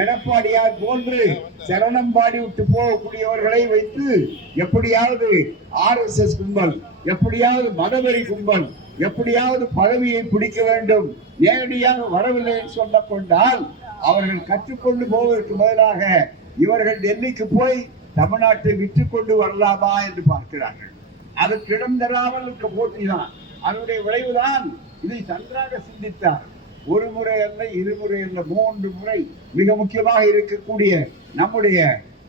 எடப்பாடியார் போன்று சரணம் பாடி விட்டு போகக்கூடியவர்களை வைத்து எப்படியாவது RSS கும்பல், எப்படியாவது மதவெறி கும்பல், எப்படியாவது பதவியை பிடிக்க வேண்டும், நேரடியாக வரவில்லை என்று சொல்ல கொண்டால் அவர்கள் கற்றுக்கொண்டு போவதற்கு பதிலாக இவர்கள் டெல்லிக்கு போய் தமிழ்நாட்டை விற்றுக் கொண்டு வரலாமா என்று பார்க்கிறார்கள். அதற்கு இடம் தராமல் இருக்க போட்டிதான். அதனுடைய விளைவுதான் இதை நன்றாக சிந்தித்தார். ஒரு முறை அல்ல, இருமுறை அல்ல, 3 முறை மிக முக்கியமாக இருக்கக்கூடிய நம்முடைய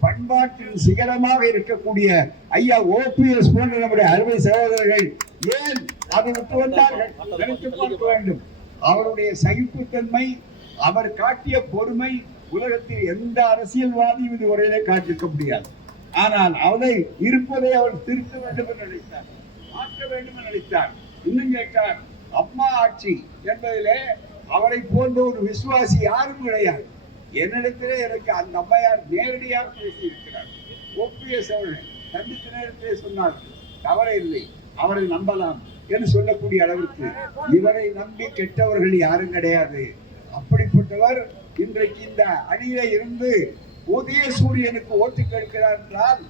பண்பாட்டின் சிகரமாக இருக்கக்கூடிய ஐயா OPS போன்ற நம்முடைய அறுவை சகோதரர்கள் ஏன் அதை விட்டு வந்தார்கள் நினைத்து பார்க்க வேண்டும். அவருடைய சகிப்புத்தன்மை, அவர் காட்டிய பொறுமை உலகத்தில் எந்த அரசியல்வாதியும் இதுவரையிலே காட்டிருக்க முடியாது. ஆனால் அவரை இருப்பதை அவர் திருத்த வேண்டும் என்று நினைத்தார், மாற்ற வேண்டும் என்று நினைத்தார். இன்னும் கேட்டார், அம்மா ஆட்சி என்பதிலே அவரை போன்ற ஒரு விசுவாசி யாரும் கிடையாது. என்னிடத்திலே எனக்கு அந்த அம்மையார் நேரடியாக பேசி இருக்கிறார். OPS அவர்கள் சந்தித்த நேரத்திலே சொன்னார்கள், தவறு இல்லை, அவரை நம்பலாம் என்று சொல்லக்கூடிய அளவிற்கு இவரை நம்பி கெட்டவர்கள் யாரும் கிடையாது. அப்படிப்பட்டவர் இன்றைக்கு இந்த அணியில இருந்து உதய சூரியனுக்கு ஓட்டு கேட்கிறார் என்றால்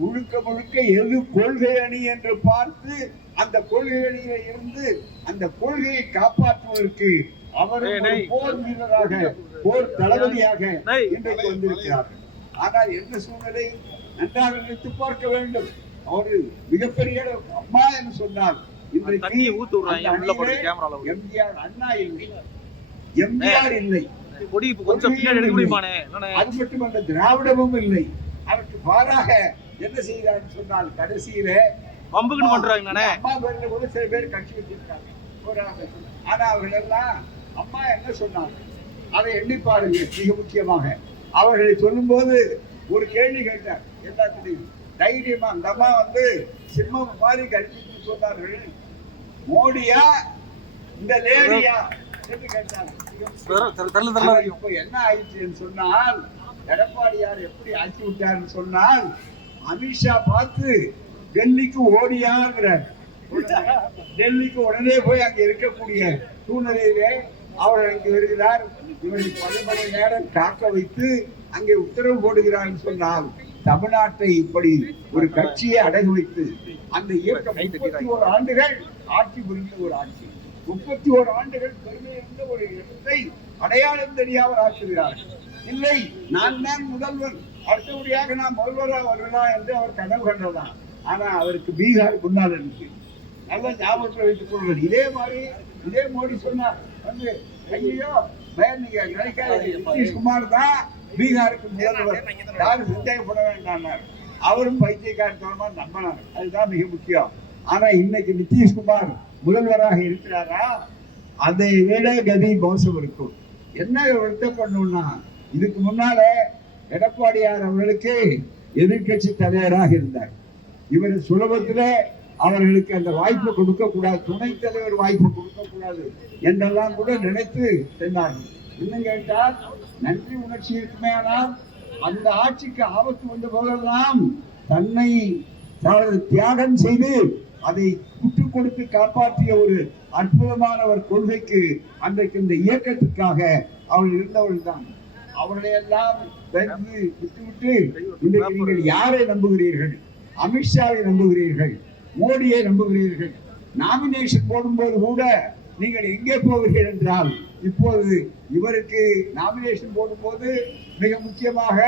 முழுக்க முழுக்க எது கொள்கை அணி என்று பார்த்து அந்த கொள்கை அணியில இருந்து அந்த கொள்கையை காப்பாற்றுவதற்கு அவர் போர் வீரராக, போர் தளபதியாக இன்றைக்கு வந்திருக்கிறார்கள். ஆனால் என்ன சூழ்நிலை நன்றாக நினைத்து பார்க்க வேண்டும். அவர் மிகப்பெரிய அம்மா என்று சொன்னார். இன்றைக்கு எம்ஜிஆர் அண்ணா இல்லை, எம்ஜிஆர் இல்லை, அது மட்டுமல்ல திராவிடமும் இல்லை. அதற்கு மாறாக என்ன செய்கிறார் சொன்னால் கடைசியில அம்மா பேர்ல கூட சில பேர் கட்சி வச்சிருக்காங்க. ஆனா அவர்கள் எல்லாம் அம்மா என்ன சொன்னாங்க அதை எண்ணி பாருங்க. மிக முக்கியமாக அவர்களை சொல்லும் போது ஒரு கேள்வி கேட்டார் எல்லாத்திலையும் தைரியமா. அந்த அம்மா சிம்மம் மாதிரி கட்சி சொன்னார்கள், மோடியா இந்த லேடியா என்று கேட்டாங்க. இப்ப என்ன ஆயிடுச்சுன்னு சொன்னால் எடப்பாடியார் எப்படி ஆக்கி விட்டார்னு சொன்னால் அமித்ஷா பார்த்து டெல்லிக்கு ஓடியாங்கிறார். டெல்லிக்கு உடனே போய் அங்க இருக்கக்கூடிய சூழ்நிலையிலே அவர் அங்கு வருகிறார். இவரை 10 மணி நேரம் காக்க வைத்து அங்கே உத்தரவு போடுகிறார் சொன்னால் தமிழ்நாட்டை இப்படி ஒரு கட்சியை அடகு வைத்து அந்த இயக்கம் 31 ஆண்டுகள் ஆட்சி புரிந்த ஒரு ஆட்சி, 31 ஆண்டுகள் பெருமை இருந்த ஒரு இடத்தை அடையாளம் தெரியாமல் ஆக்குகிறார்கள். இல்லை, நான் தான் முதல்வர், அடுத்தபடியாக நான் முதல்வராக வருவேனா என்று அவர் கனவு கண்டதான். ஆனா அவருக்கு பீகார் முன்னால் இருக்கு. நல்ல ஞாபகத்தில் வைத்துக் கொள்வது. இதே மோடி சொன்னார், ஐயோ நீங்க நினைக்காத நிதிஷ்குமார் தான் பீகாருக்கு முதல்வர், யாரும் சந்தேகப்பட வேண்டாம். அவரும் பைத்தியக்காரத்தனமா நம்பினார். அதுதான் மிக முக்கியம். ஆனா இன்னைக்கு நிதிஷ்குமார் முதல்வராக இருக்கிறாரா, அதை விட கதி மோசம் இருக்கும். என்ன வருத்தப்படணும்னா, இதுக்கு முன்னால எடப்பாடியார் அவர்களுக்கு எதிர்கட்சி தலைவராக இருந்தார். இவர் சுலபத்துல அவர்களுக்கு அந்த வாய்ப்பு கொடுக்க கூடாது, துணைத் தலைவர் வாய்ப்பு கொடுக்க கூடாது என்றெல்லாம் கூட நினைத்து சென்றார்கள். இன்னும் கேட்டால் நன்றி உணர்ச்சி இருக்குமே, ஆனால் அந்த ஆட்சிக்கு ஆபத்து வந்த போதெல்லாம் தன்னை தியாகம் செய்து அதை விட்டுக் கொடுத்து காப்பாற்றிய ஒரு அற்புதமான ஒரு கொள்கைக்கு அன்றைக்கு இந்த இயக்கத்துக்காக அவர்கள் இருந்தவர்கள் தான். அவர்களையெல்லாம் விட்டுவிட்டு இன்றைக்கு நீங்கள் யாரை நம்புகிறீர்கள்? அமித்ஷாவை நம்புகிறீர்கள், மோடியை நம்புகிறீர்கள். நாமினேஷன் போடும்போது கூட நீங்கள் எங்கே போகிறீர்கள் என்றால், இப்போது இவருக்கு நாமினேஷன் போடும்போது மிக முக்கியமாக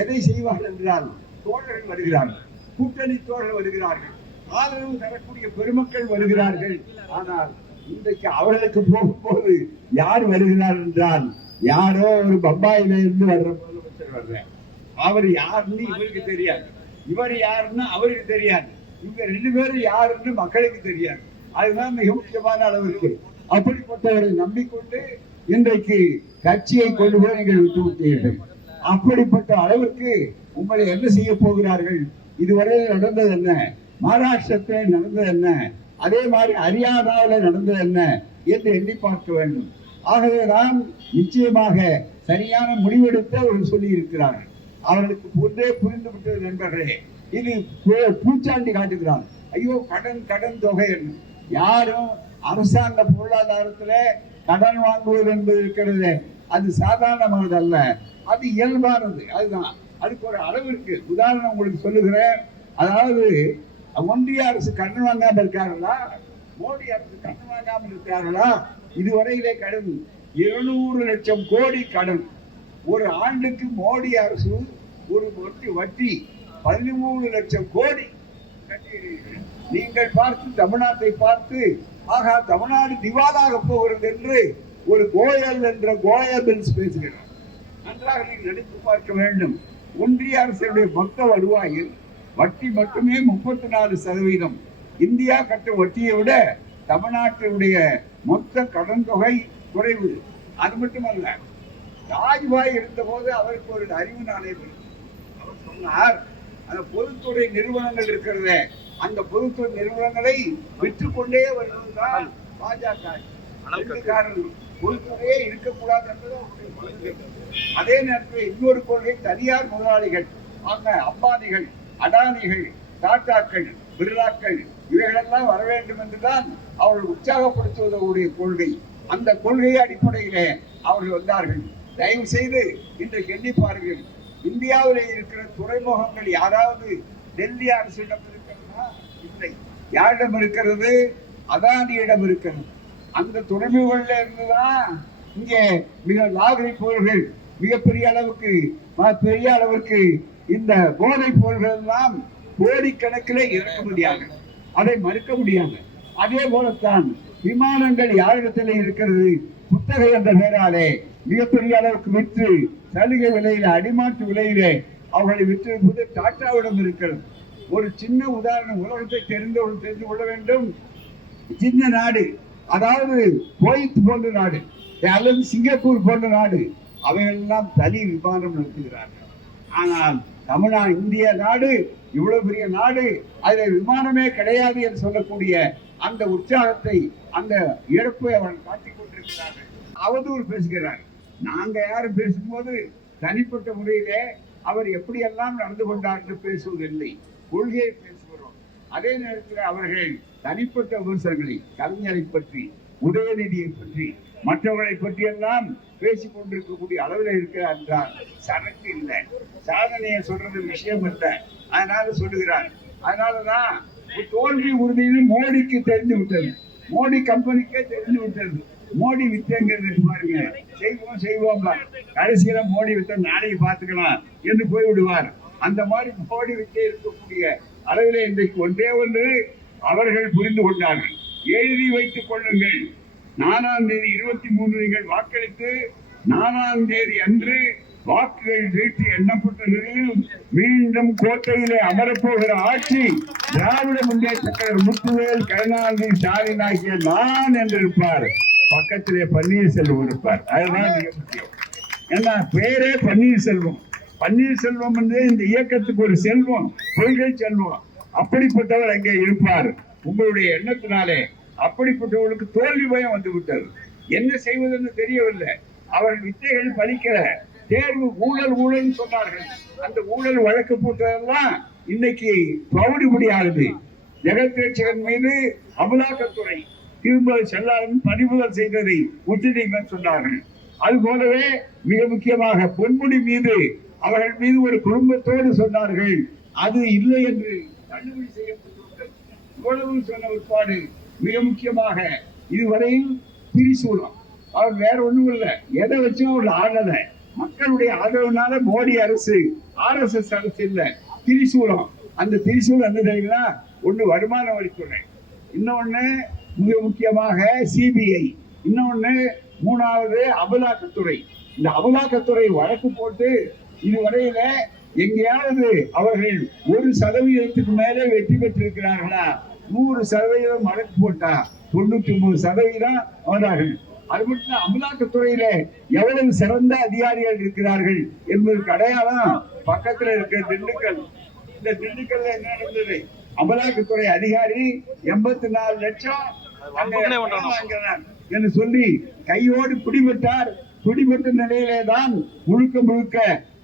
எதை செய்வார்கள் என்றால், தோழர்கள் வருகிறார்கள், கூட்டணி தோழர்கள் வருகிறார்கள், ஆதரவு தரக்கூடிய பெருமக்கள் வருகிறார்கள். ஆனால் இன்றைக்கு அவர்களுக்கு போகும்போது யார் வருகிறார் என்றால், யாரோ ஒரு பம்பாயில இருந்து வர்ற முதலமைச்சர் வர்ற, அவர் யாருன்னு இவருக்கு தெரியாது, இவர் யாருன்னு அவருக்கு தெரியாது, இவங்க 2 பேரும் யாருன்னு மக்களுக்கு தெரியாது. அதுதான் மிக முக்கியமான அளவிற்கு. அப்படிப்பட்டவரை நம்பிக்கொண்டு இன்றைக்கு கட்சியை கொண்டு போய் நீங்கள் விட்டு விட்டீர்கள். அப்படிப்பட்ட அளவிற்கு உங்களை என்ன செய்ய போகிறார்கள்? இதுவரை நடந்தது என்ன? மகாராஷ்டிரத்தில் நடந்தது என்ன? அதே மாதிரி ஹரியானாவில் நடந்தது என்ன என்று எண்ணி பார்க்க வேண்டும். ஆகவேதான் நிச்சயமாக சரியான முடிவெடுத்து அவர்கள் சொல்லி இருக்கிறார்கள். அவர்களுக்கு ஒன்றே புரிந்து விட்டது நண்பர்களே, இது பூச்சாண்டி காட்டுகிறார். ஐயோ கடன் தொகை என்ன? யாரும் அரசாங்க பொருளாதாரத்துல கடன் வாங்குவது என்பது இருக்கிறது, அது சாதாரணமானது அல்ல. அது இயல்பானது. அதுதான், அதுக்கு ஒரு அளவு இருக்கு. உதாரணம் உங்களுக்கு சொல்லுகிறேன். அதாவது ஒன்றிய அரசு கடன் வாங்காமல் இருக்காங்களா, மோடி அரசு கடன் வாங்காமல் இருக்கிறார்களா? இதுவரையிலே கடன் 200 லட்சம் கோடி கடன். ஒரு ஆண்டுக்கு மோடி அரசு ஒரு வட்டி 13 லட்சம் கோடி கட்டியிருக்கிறது. நீங்கள் பார்த்து தமிழ்நாட்டை பார்த்து ஆகா தமிழ்நாடு திவாலாக போகிறது என்று ஒரு கோயல் என்ற கோயபில்ஸ் பேசுகிறார். நன்றாக நீங்கள் நினைத்து பார்க்க வேண்டும். ஒன்றிய அரசுடைய மொத்த வருவாயில் வட்டி மட்டுமே 34%. இந்தியா கட்டும் வட்டியை விட தமிழ்நாட்டினுடைய மொத்த கடன் தொகை குறைவு. அது மட்டுமல்ல, ராஜ்பாய் இருந்த போது அவருக்கு ஒரு அறிவு நாணயம் அவர் சொன்னார், அந்த பொதுத்துறை நிறுவனங்கள் இருக்கிறத அந்த பொதுத்துறை நிறுவனங்களை விற்றுக்கொண்டே வருவதுதான் பாஜக. பொதுத்துறையே இருக்கக்கூடாது என்பது அவருடைய கொள்கை. அதே நேரத்தில் இன்னொரு கொள்கை, தனியார் முதலாளிகள் அம்பானிகள், அடானிகள், டாட்டாக்கள், பிர்லாக்கள் இவைகளெல்லாம் வர வேண்டும் என்றுதான் அவர்கள் உற்சாகப்படுத்துவதற்குரிய கொள்கை. அந்த கொள்கை அடிப்படையிலே அவர்கள் வந்தார்கள். தயவு செய்து இன்றைக்கு எண்ணி பாருங்கள், இந்தியாவிலே இருக்கிற துறைமுகங்கள் யாராவது டெல்லி அரசிடம் இருக்கிறதா? இல்லை. யாரிடம் இருக்கிறது? அதானியிடம் இருக்கிறது. அந்த துறைமுகங்கள்ல இருந்துதான் இங்கே மிக நாகரிகர்கள் மிகப்பெரிய அளவுக்கு இந்த போதைப் பொருள்கள் எல்லாம் கோடிக்கணக்கிலே இறக்குமதியாகும். அதை மறுக்க முடியாது. அதே போலத்தான் விமானங்கள் யாரிடத்திலே இருக்கிறது? புத்தகை என்ற பெயராலே மிகப்பெரிய அளவுக்கு விற்று சலுகை விலையில, அடிமாட்டு விலையிலே அவர்களை விற்றிருப்பது டாட்டாவிடம் இருக்கிறது. ஒரு சின்ன உதாரணம், உலகத்தை தெரிந்து கொள்ள வேண்டும். சின்ன நாடு, அதாவது குவைத் போன்ற நாடு அல்லது சிங்கப்பூர் போன்ற நாடு, அவைகளெல்லாம் தனி விமானம் நடத்துகிறார்கள். ஆனால் தமிழ்நாடு, இந்திய நாடு இவ்வளவு பெரிய நாடு, அதில் விமானமே கிடையாது என்று சொல்லக்கூடிய அந்த உற்சாகத்தை, அந்த இழப்பை அவர்கள் காட்டிக் கொண்டிருக்கிறார்கள். அவதூறு பேசுகிறார். நாங்க யாரும் பேசும்போது தனிப்பட்ட முறையிலே அவர் எப்படியெல்லாம் நடந்து கொண்டார் என்று பேசுவதில்லை, கொள்கையை பேசுகிறோம். அதே நேரத்தில் அவர்கள் தனிப்பட்ட விமர்சனங்களை, கலைஞரை பற்றி, உதயநிதியை பற்றி, மற்றவர்களை பற்றியெல்லாம் பேசிக் கொண்டிருக்கக்கூடிய அளவில் இருக்கிறார் என்றால் சரக்கு இல்லை. சாதனையை சொல்றது விஷயம் இல்லை. அதனால சொல்லுகிறார். அதனாலதான் தோல்வி உறுதினு மோடிக்கு தெரிந்து விட்டது, மோடி கம்பெனிக்கே தெரிந்து விட்டது. மோடி வித்தங்கிறது பாருங்க, செய்வோம் கடைசியில மோடி வித்த நாளைக்கு பார்த்துக்கலாம் என்று போய்விடுவார். அந்த மாதிரி மோடி வித்த இருக்கக்கூடிய அளவிலே இன்றைக்கு ஒன்று அவர்கள் புரிந்து கொண்டார்கள். எழுதி வைத்துக் கொள்ளுங்கள். 4ஆம் தேதி 23 நீங்கள் வாக்களித்து 4ஆம் தேதி அன்று வாக்குகள் வீட்டு எண்ணப்பட்ட நிலையில் மீண்டும் கோட்டையிலே அமரப்போகிற ஆட்சி திராவிட முன்னேற்ற கழகம் முத்துவேல் கருணாநிதி ஸ்டாலின் ஆகிய நான் என்று இருப்பார். பக்கத்திலே பன்னீர்செல்வம் இருப்பார். அதுதான் மிக முக்கியம். ஏன்னா பேரே பன்னீர்செல்வம். பன்னீர்செல்வம் என்று இந்த இயக்கத்துக்கு ஒரு செல்வம், கொள்கை செல்வம். அப்படிப்பட்டவர் அங்கே இருப்பார். உங்களுடைய எண்ணத்தினாலே அப்படிப்பட்டவர்களுக்கு தோல்வி பயம் வந்து விட்டது. என்ன செய்வதென்று தெரியவில்லை. அவர்கள் வித்தைகள் பலிக்கிற தேர்வு ஊழல் சொன்னார்கள். அந்த ஊழல் வழக்கு போட்டதெல்லாம் இன்னைக்கு பவுடிபடியாகுது. ஜெகத்ரட்சகன் மீது அமலாக்கத்துறை திரும்ப செல்லாமல் பறிமுதல் செய்ததை உச்சநீதிமன்றம் சொன்னார்கள். அது போலவே மிக முக்கியமாக பொன்முடி மீது அவர்கள் மீது ஒரு குடும்பத்தோடு சொன்னார்கள். அது இல்லை என்று தள்ளுபடி செய்யப்பட்டுள்ளது. இவ்வளவு சொன்ன ஒருபாடு மிக முக்கியமாக இதுவரையில் திரிசூலம். அவர் வேற ஒண்ணும் இல்லை, எதை வச்சும் அவர் ஆளல. மக்களுடைய ஆதரவுனால மோடி அரசு, RSS அரசு இல்ல, திரிசூலம். அந்த திரிசூலம் என்ன தெரியுங்களா? ஒண்ணு வருமான வரித்துறை, இன்னொன்னு மிக முக்கியமாக CBI, இன்னொன்னு மூணாவது அமலாக்கத்துறை. இந்த அமலாக்கத்துறை வழக்கு போட்டு இதுவரையில எங்கேயாவது அவர்கள் 1% மேலே வெற்றி பெற்றிருக்கிறார்களா? 100% வழக்கு போட்டா 99% வந்தார்கள். அது மட்டும் அமலாக்கத்துறையில எவ்வளவு சிறந்த அதிகாரிகள் இருக்கிறார்கள் என்பதற்கு அடையாளம் பக்கத்தில் இருக்கிற திண்டுக்கல். இந்த திண்டுக்கல்ல என்ன நடந்தது? அமலாக்கத்துறை அதிகாரி 84 லட்சம் என்று சொல்லி கையோடு பிடிபட்டார். பிடிபட்ட நிலையிலே தான் முழுக்க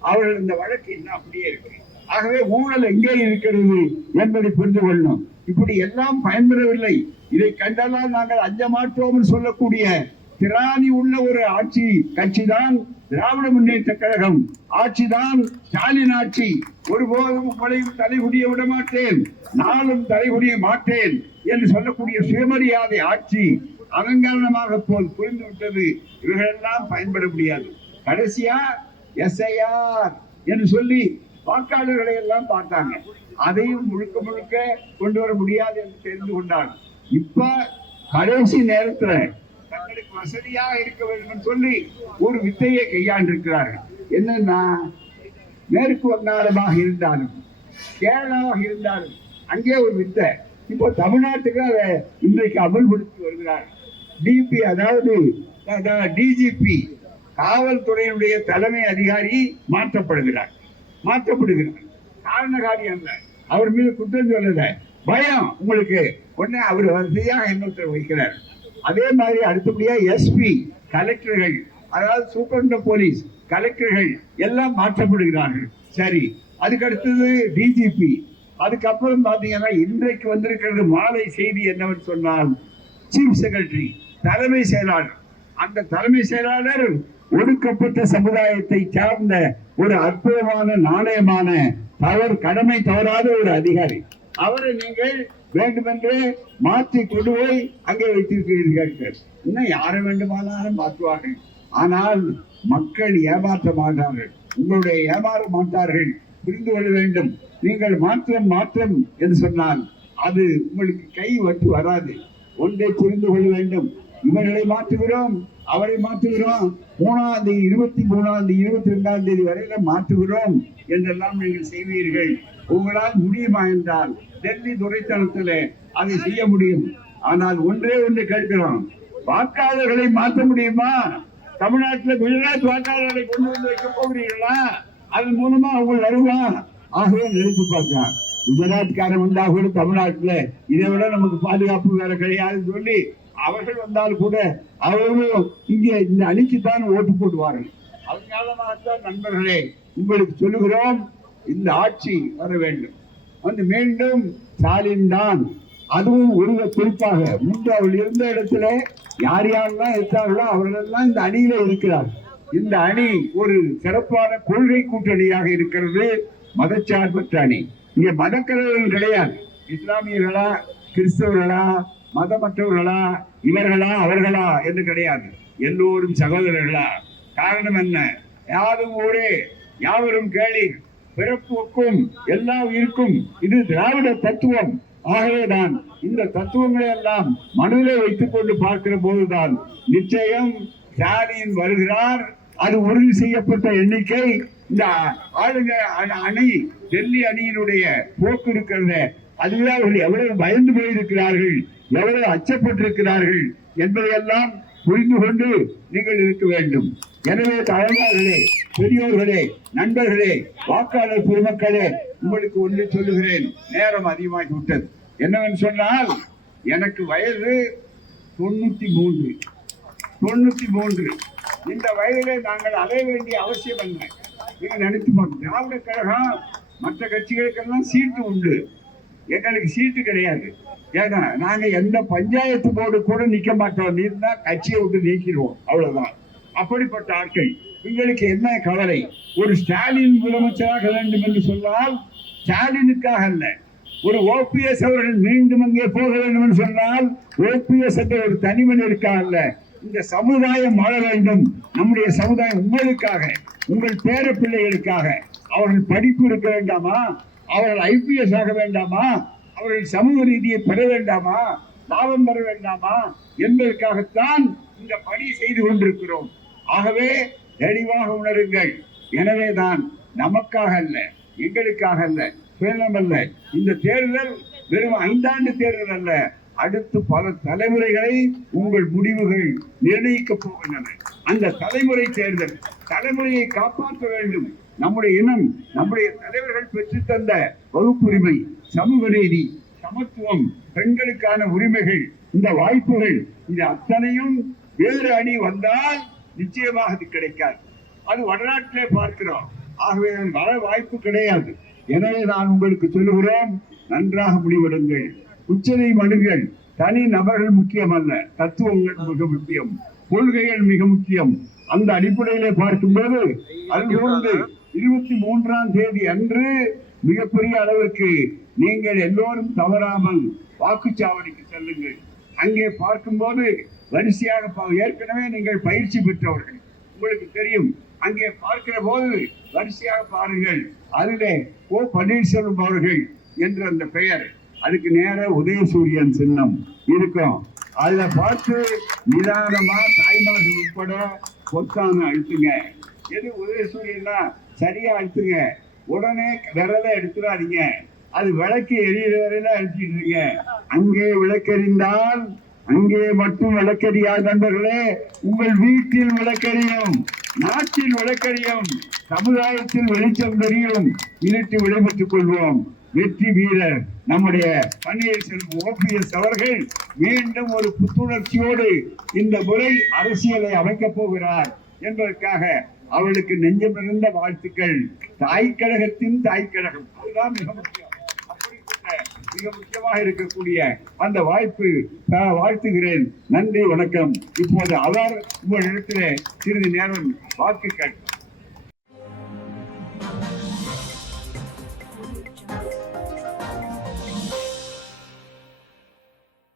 அவர்கள் இந்த வழக்கு இன்னும் அப்படியே இருக்கு. ஆகவே ஊழல் எங்கே இருக்கிறது என்பதை புரிந்து கொள்ளணும். இப்படி எல்லாம் பயன்பெறவில்லை. இதை கண்டால் நாங்கள் அஞ்ச மாட்டோம் சொல்லக்கூடிய திராணி உள்ள ஒரு ஆட்சி கட்சி தான் திராவிட முன்னேற்ற கழகம். ஆட்சிதான் ஸ்டாலின் ஆட்சி. ஒருபோதும் உங்களையும் தலைகுடிய விட மாட்டேன், நானும் தலைகுடிய மாட்டேன் என்று சொல்லக்கூடிய சுயமரியாதை ஆட்சி அலங்காரணமாக போல் புரிந்துவிட்டது. இவர்களெல்லாம் பயன்பட முடியாது. கடைசியா SIR என்று சொல்லி வாக்காளர்களை எல்லாம் பார்த்தாங்க. அதையும் முழுக்க முழுக்க கொண்டு வர முடியாது என்று தெரிந்து கொண்டாங்க. இப்ப கடைசி நேரத்துல தங்களுக்கு வசதியாக இருக்க வேண்டும் சொல்லி ஒரு வித்தையை கையாண்டிருக்கிறார்கள். என்னன்னா, மேற்கு வங்காளமாக இருந்தாலும் கேரளாவாக இருந்தாலும் அங்கே ஒரு வித்தை. இப்போ தமிழ்நாட்டுக்கு அதை இன்றைக்கு அமல்படுத்தி வருகிறார். டிபி, அதாவது DGP, காவல்துறையினுடைய தலைமை அதிகாரி மாற்றப்படுகிறார். காரண காரியம் அல்ல, அவர் மீது குற்றம் சொல்லல, பயம் உங்களுக்கு. உடனே அவர் வசதியாக இன்னொருத்தர் வைக்கிறார். அதே மாதிரி அடுத்தபடியா SP, கலெக்டர்கள், அதாவது சூப்பரண்ட் போலீஸ், கலெக்டர்கள் எல்லாம் மாற்றப்படுகிறார்கள். சரி, அதுக்கு அடுத்தது DGP. அதுக்கப்புறம் பாத்தீங்கன்னா இன்றைக்கு வந்திருக்கிறது மாலை செய்தி என்னவென்று சொன்னால், சீஃப் செக்ரட்டரி, தலைமை செயலாளர். அந்த தலைமை செயலாளர் ஒடுக்கப்பட்ட சமுதாயத்தை சார்ந்த ஒரு அற்புதமான நாணயமான கடமை தவறாத ஒரு அதிகாரி. அவரை நீங்கள் வேண்டுமென்றே மாற்றி கொண்டு போய் அங்கே வைத்திருக்கிறீர்கள். இன்னும் யாரை வேண்டுமானாலும் மாற்றுவார்கள், ஆனால் மக்கள் ஏமாற்ற மாட்டார்கள். உங்களுடைய ஏமாற மாட்டார்கள். புரிந்து கொள்ள வேண்டும். நீங்கள் மாற்றம் என்று சொன்னால் அது உங்களுக்கு கை வட்டு வராது. ஒன்றை புரிந்து கொள்ள வேண்டும். இவர்களை மாற்றுகிறோம், அவரை மாற்றுகிறோம், 3ஆம் தேதி 23ஆம் தேதி 22ஆம் தேதி வரையில மாற்றுகிறோம் என்றெல்லாம் நீங்கள் செய்வீர்கள். உங்களால் முடியுமா என்றால் டெல்லி துறைத்தனத்தில் அதை செய்ய முடியும். ஆனால் ஒன்றே ஒன்று கேட்கிறோம், வாக்காளர்களை மாற்ற முடியுமா? தமிழ்நாட்டில் குஜராத் வாக்காளர்களை கொண்டு வந்து வைக்க போகிறீர்களா? அதன் மூலமா அவங்க வருவா? ஆகவே நினைத்து பார்க்கலாம். குஜராத்காரன் வந்தா கூட தமிழ்நாட்டுல இதை விட நமக்கு பாதுகாப்பு வேற கிடையாதுன்னு சொல்லி அவர்கள் வந்தால் கூட அவர்களும் இங்கே இந்த அணிக்குத்தான் ஓட்டு போடுவார்கள். அதனாலதான் நண்பர்களே உங்களுக்கு சொல்லுகிறோம், இந்த ஆட்சி வர வேண்டும். வந்து மீண்டும் ஸ்டாலின் தான். அதுவும் ஒரு குறிப்பாக முன்பு அவர்கள் இருந்த இடத்துல யார் யாரெல்லாம் இருக்கார்களோ அவர்களெல்லாம் இந்த அணியில இருக்கிறார். இந்த அணி ஒரு சிறப்பான கொள்கை கூட்டணியாக இருக்கிறது. மதச்சார்பற்ற அணி. இங்கே மதக்கலவர்கள் கிடையாது. இஸ்லாமியர்களா, கிறிஸ்தவர்களா, மதமற்றவர்களா, இவர்களா அவர்களா என்று கிடையாது. எல்லோரும் சகோதரர்களா. காரணம் என்ன? யாரும் ஊரே யாவரும் கேளீர், பிறப்புக்கும் எல்லா உயிருக்கும். இது திராவிட தத்துவம். ஆகவேதான் இந்த தத்துவங்களை எல்லாம் மனதிலே வைத்துக் கொண்டு பார்க்கிற போதுதான் நிச்சயம் ஸ்டாலின் வருகிறார். அது உறுதி செய்யப்பட்ட எண்ணிக்கை. இந்த ஆளுங்க அணி, டெல்லி அணியினுடைய போக்கு இருக்கிறது. அதுவே அவர்கள் எவ்வளவு பயந்து போயிருக்கிறார்கள், எவ்வளவு அச்சப்பட்டிருக்கிறார்கள் என்பதையெல்லாம் புரிந்து கொண்டு நீங்கள் இருக்க வேண்டும். எனவே தாய்மார்களே, பெரியோர்களே, நண்பர்களே, வாக்காளர் பெருமக்களே, உங்களுக்கு ஒன்று சொல்லுகிறேன். நேரம் அதிகமாகிவிட்டது. என்னவென்று சொன்னால், எனக்கு வயது 93. இந்த வயதிலே நாங்கள் அடைய வேண்டிய அவசியம் என்ன? நீங்கள் நினைத்து பார்க்கணும். திராவிட கழகம் மற்ற கட்சிகளுக்கெல்லாம் சீட்டு உண்டு, எங்களுக்கு சீட்டு கிடையாது. ஏன்னா நாங்க எந்த பஞ்சாயத்து போர்டு கூட நிக்க மாட்டோம். நீர்னா கட்சியை விட்டு நீக்கிடுவோம், அவ்வளவுதான். அப்படிப்பட்ட ஆட்கள். உங்களுக்கு என்ன கவலை? ஒரு ஸ்டாலின் முதலமைச்சராக வேண்டும் என்று சொன்னால் ஸ்டாலினுக்காக அல்ல, ஒரு OPS அவர்கள் மீண்டும் அங்கே போக வேண்டும் என்று சொன்னால் OPS என்ற ஒரு தனிமனிதருக்காக அல்ல, இந்த சமுதாயம் வாழ வேண்டும். நம்முடைய சமுதாயம் உங்களுக்காக, உங்கள் பேர பிள்ளைகளுக்காக. அவர்கள் படிப்பு இருக்க வேண்டாமா? அவர்கள் IPS ஆக வேண்டாமா? அவர்கள் சமூக ரீதியை பெற வேண்டாமா? லாபம் பெற வேண்டாமா என்பதற்காகத்தான் இந்த பணி செய்து கொண்டிருக்கிறோம். ஆகவே தெளிவாக உணருங்கள். எனவேதான் நமக்காக அல்ல, எங்களுக்காக அல்ல, சுயநலம் அல்ல. இந்த தேர்தல் வெறும் 5 ஆண்டு தேர்தல் அல்ல, அடுத்து பல தலைமுறைகளை உங்கள் முடிவுகள் நிர்ணயிக்க போகின்றன. அந்த தலைமுறை தேர்தல், தலைமுறையை காப்பாற்ற வேண்டும். நம்முடைய இனம், நம்முடைய தலைவர்கள் பெற்று தந்த வகுப்புரிமை, சமூக நீதி, சமத்துவம், பெண்களுக்கான உரிமைகள், இந்த வாய்ப்புகள், இது அத்தனையும் வேறு அணி வந்தால் நிச்சயமாக அது கிடைக்காது. அது வடநாட்டிலே பார்க்கிறோம். ஆகவே வர வாய்ப்பு கிடையாது. எனவே நான் உங்களுக்கு சொல்லுகிறோம், நன்றாக முடிவெடுங்கள். உச்சனை மனுங்கள். தனி நபர்கள் முக்கியம் அல்ல, தத்துவங்கள் மிக முக்கியம். கொள்கைகள் மிக முக்கியம். அந்த அடிப்படையிலே பார்க்கும்போது அதுபோன்று 23ஆம் தேதி அன்று மிகப்பெரிய அளவிற்கு நீங்கள் எல்லோரும் தவறாமல் வாக்குச்சாவடிக்கு செல்லுங்கள். அங்கே பார்க்கும்போது வரிசையாக ஏற்கனவே நீங்கள் பயிற்சி பெற்றவர்கள், உங்களுக்கு தெரியும். அங்கே பார்க்கிற போது வரிசையாக பாருங்கள். அதிலே ஓ பன்னீர்செல்வம் அவர்கள் என்ற அந்த பெயர், அதுக்கு நேர உதயசூரியன் சின்னம் இருக்கும். அதுல பார்த்து நிதானமா தாய்மார்கள் உட்பட பொத்தான அழுத்துங்க. எது உதயசூரியன்னா சரியா அழுத்துங்க. உடனே விரலை எடுத்துடாதீங்க. அது விளக்கு எரியிற வரையில அழுத்திட்டு. அங்கே விளக்கெறிந்தால் அங்கே மட்டும் விளக்கறியாது நண்பர்களே, உங்கள் வீட்டில் விளக்கறியும், நாட்டில் விளக்கறியும், சமுதாயத்தில் வெளிச்சம் தெரியும். இருட்டு விடைபெற்றுக் கொள்வோம். வெற்றி வீரர் நம்முடைய பன்னீர்செல்வம் OPS அவர்கள் மீண்டும் ஒரு புத்துணர்ச்சியோடு இந்த முறை அரசியலை அமைக்கப் போகிறார் என்பதற்காக அவளுக்கு நெஞ்சமிருந்த வாழ்த்துக்கள். தாய்க்கழகத்தின் தாய்க்கழகம், அதுதான் மிக முக்கியம். மிக முக்கியமாக இருக்கக்கூடிய அந்த வாய்ப்பு வாழ்த்துகிறேன். நன்றி, வணக்கம். இப்போது அவர் உங்களிடத்திலே சிறிது நேரம் வாக்கு கேட்பார்.